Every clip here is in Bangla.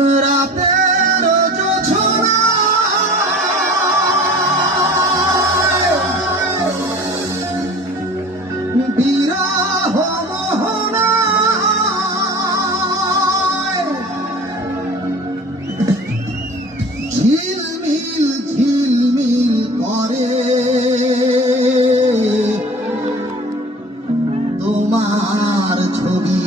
রাতের জোছনায় বিরহ মোহনায় ঝিলমিল ঝিলমিল করে তোমার ছবি।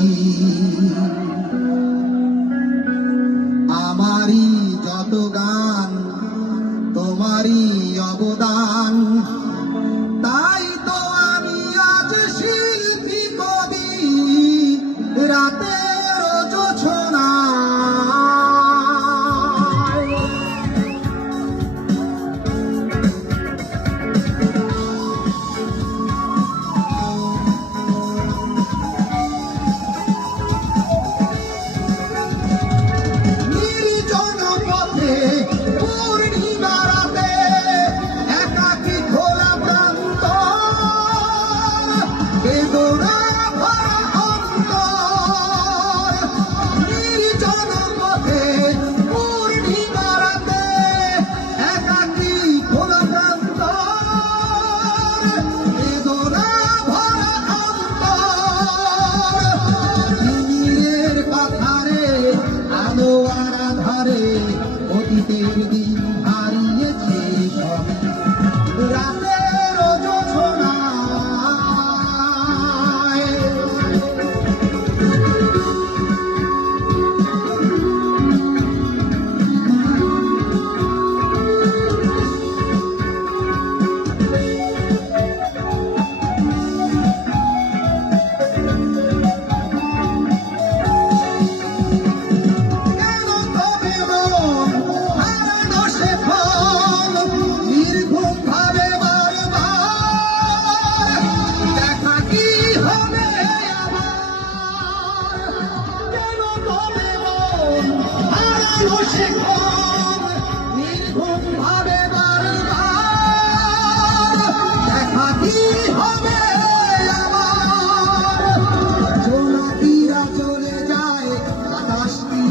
আমারই যত গান তোমারই অবদান, তাই তো আমি আজ শিল্পী কবি রাতের জোছনায়। অতীতের দিন হারিয়েছে রাতের জোছনায়।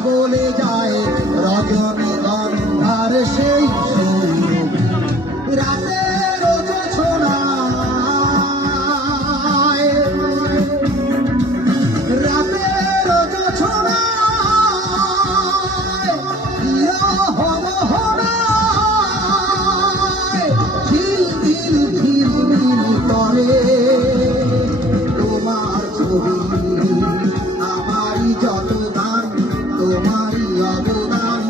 বলে যায় রজনীগন্ধার সেই রাতের জোছনায়, রাতের জোছনায় বিরহ মোহনায় ঝিলমিল ঝিলমিল করে তোমার ছবি। আমারই যত গান তোমারই অবদান,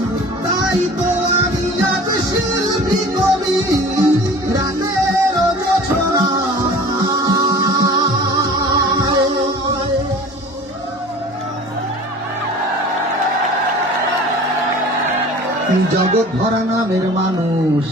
তাই তো আমি আজ শিল্পী কবি রাতের জোছনায়। জগৎ ভরা নামের মানুষ।